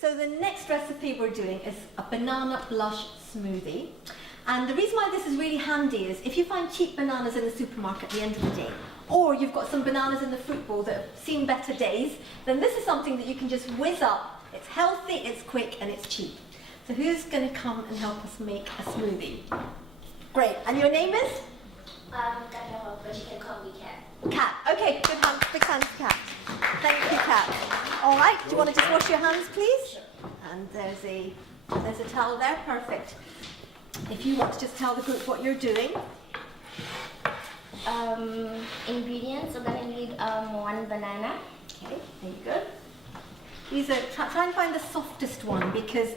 So the next recipe we're doing is a banana blush smoothie. And the reason why this is really handy is if you find cheap bananas in the supermarket at the end of the day, or you've got some bananas in the fruit bowl that have seen better days, then this is something that you can just whiz up. It's healthy, it's quick, and it's cheap. So who's going to come and help us make a smoothie? Great. And your name is? But you can call me Kat. Kat. Okay, good hand, big hands, Kat. Thank you, Kat. All right, do you want to just wash your hands, please? And there's a towel there, perfect. If you want to just tell the group what you're doing. Ingredients, we're going to need 1 banana. Okay, there you go. These are, try and find the softest one, because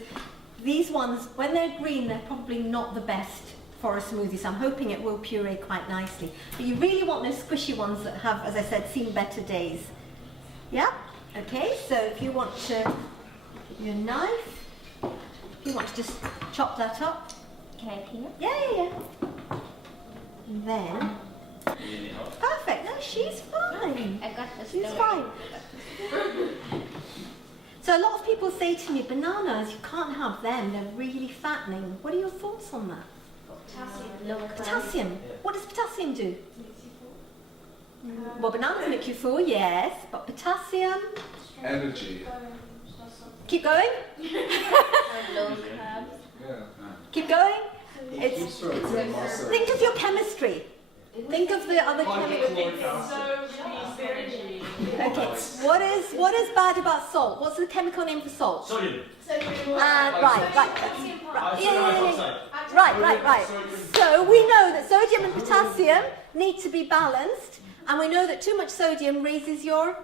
these ones, when they're green, they're probably not the best for a smoothie, so I'm hoping it will puree quite nicely. But you really want those squishy ones that have, as I said, seen better days. Yeah? Okay, so if you want to, give you a knife, if you want to just chop that up. Can I clean it? Yeah. And then, perfect, no, she's fine. I got this. She's fine. So a lot of people say to me, bananas, you can't have them, they're really fattening. What are your thoughts on that? Potassium. Potassium. What does potassium do? Well, bananas make you full, yes, but potassium. Energy. Keep going. Low carbs. Yeah. Keep going. Think of your chemistry. Think of the other chemicals. Okay. What is bad about salt? What's the chemical name for salt? Sodium. Right. So we know that sodium and potassium need to be balanced, and we know that too much sodium raises your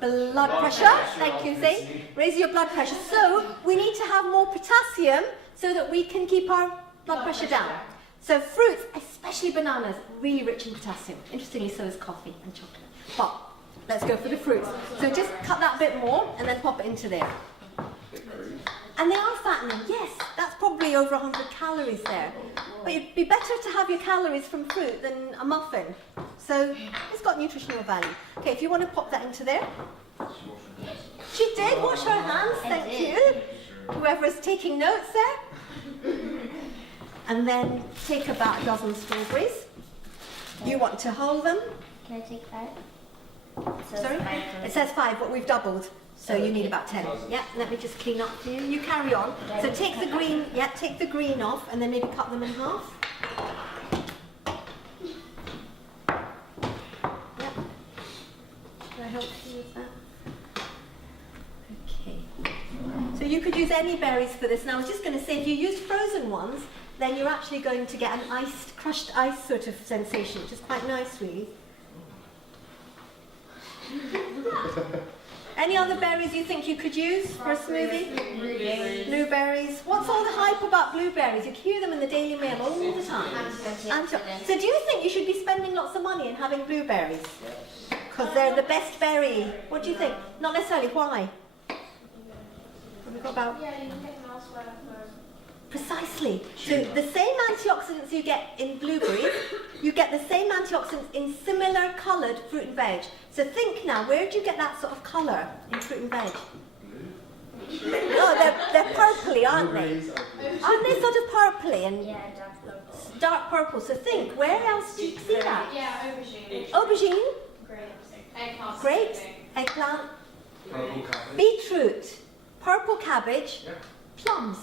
blood pressure. Thank you, Zane. Raises your blood pressure. So we need to have more potassium so that we can keep our blood pressure down. So fruits, especially bananas, really rich in potassium. Interestingly, so is coffee and chocolate. But let's go for the fruits. So just cut that bit more and then pop it into there. And they are fattening, yes, that's probably over 100 calories there. But it'd be better to have your calories from fruit than a muffin. So it's got nutritional value. Okay, if you want to pop that into there. She did wash her hands, thank you. Whoever's taking notes there. And then take about a dozen strawberries. You want to hold them. Can I take 5? Sorry? It says 5, but we've doubled. So you need about 10. Yeah, let me just clean up for you. You carry on. So take the green, take the green off and then maybe cut them in half. Yeah. Should I help you with that? Okay. So you could use any berries for this. Now I was just going to say, if you use frozen ones, then you're actually going to get an crushed ice sort of sensation, which is quite nice, really. Any other berries you think you could use for a smoothie? Blueberries. What's all the hype about blueberries? You hear them in the Daily Mail all the time. So do you think you should be spending lots of money and having blueberries? Because they're the best berry. What do you think? Not necessarily. Why? Have we got about... Precisely. So the same antioxidants you get in blueberries, you get the same antioxidants in similar coloured fruit and veg. So think now, where do you get that sort of colour in fruit and veg? Oh, they're purpley, aren't they? Aren't they sort of purpley and dark purple? So think, where else do you see that? Yeah, aubergine. Aubergine? Eggplant. Grapes? Eggplant? Beetroot? Purple cabbage? Plums?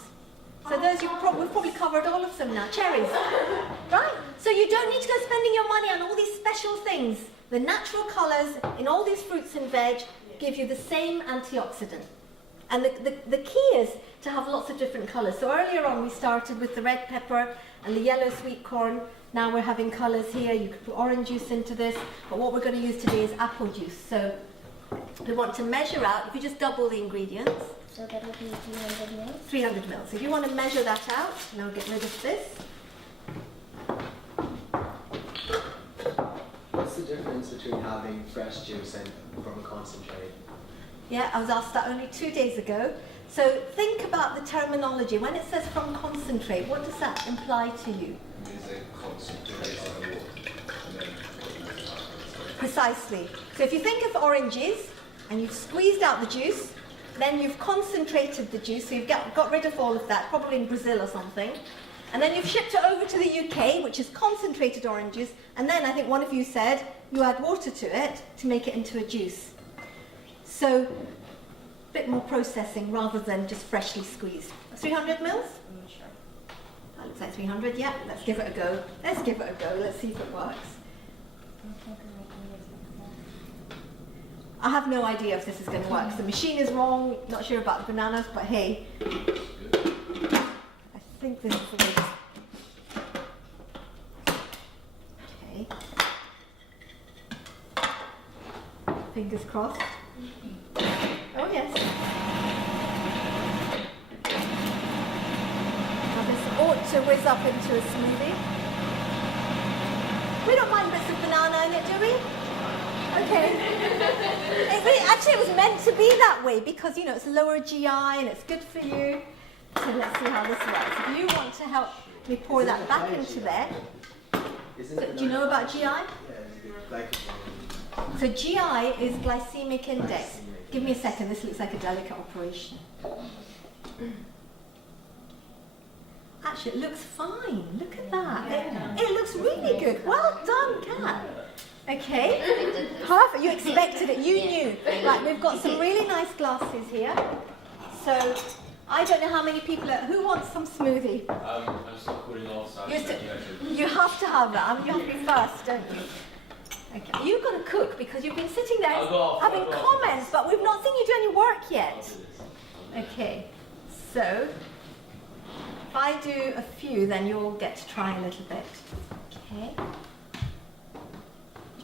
So those we've probably covered all of them now. Cherries, right? So you don't need to go spending your money on all these special things. The natural colours in all these fruits and veg give you the same antioxidant. And the key is to have lots of different colours. So earlier on we started with the red pepper and the yellow sweet corn. Now we're having colours here. You could put orange juice into this. But what we're going to use today is apple juice. So we want to measure out, if you just double the ingredients. So that would be 300 mils? 300 mils. So if you want to measure that out, now get rid of this. What's the difference between having fresh juice and from a concentrate? Yeah, I was asked that only 2 days ago. So think about the terminology. When it says from concentrate, what does that imply to you? Precisely. So if you think of oranges and you've squeezed out the juice, then you've concentrated the juice, so you've got rid of all of that, probably in Brazil or something. And then you've shipped it over to the UK, which is concentrated orange juice, and then I think one of you said you add water to it to make it into a juice. So, a bit more processing rather than just freshly squeezed. 300 mils? Sure. That looks like 300, yeah, let's give it a go. Let's give it a go, let's see if it works. I have no idea if this is going to work. The machine is wrong, not sure about the bananas, but hey. I think this is the way. Okay. Fingers crossed. Oh yes. Now this ought to whiz up into a smoothie. We don't mind bits of banana in it, do we? Okay. Actually, it was meant to be that way because, you know, it's lower GI and it's good for you. So let's see how this works. If you want to help me pour that back into there. So, do you know about GI? Yeah, it's glycogen. So GI is glycemic index. Give me a second, this looks like a delicate operation. Actually, it looks fine. Look at that. It looks really good. Well done, Kat. Okay, perfect. You expected it. You knew. Right, we've got some really nice glasses here. So, I don't know how many people are. Who wants some smoothie? I'm still cooling off, so You have to have that. You have to be first, don't you? Okay. You've got to cook because you've been sitting there having comments, but we've not seen you do any work yet. Okay, so if I do a few, then you'll get to try a little bit. Okay. Do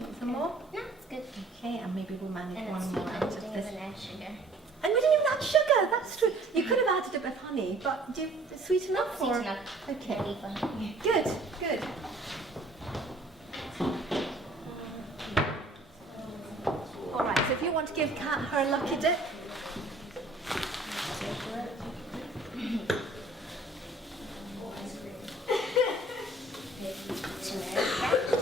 you want some more? No, it's good. Okay, and maybe we'll manage And one it's more sweet, out and we of didn't this. even add sugar. And we didn't even add sugar, that's true. You could have added a bit of honey, but do you, sweet enough? Sweet or? enough. Okay. Maybe fun. Good, good. All right, so if you want to give Kat her lucky dip.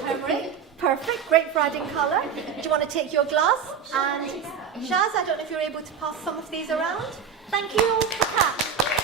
Turmeric, perfect, great red in colour. Do you want to take your glass? And Shaz, I don't know if you're able to pass some of these around. Thank you all for Kat.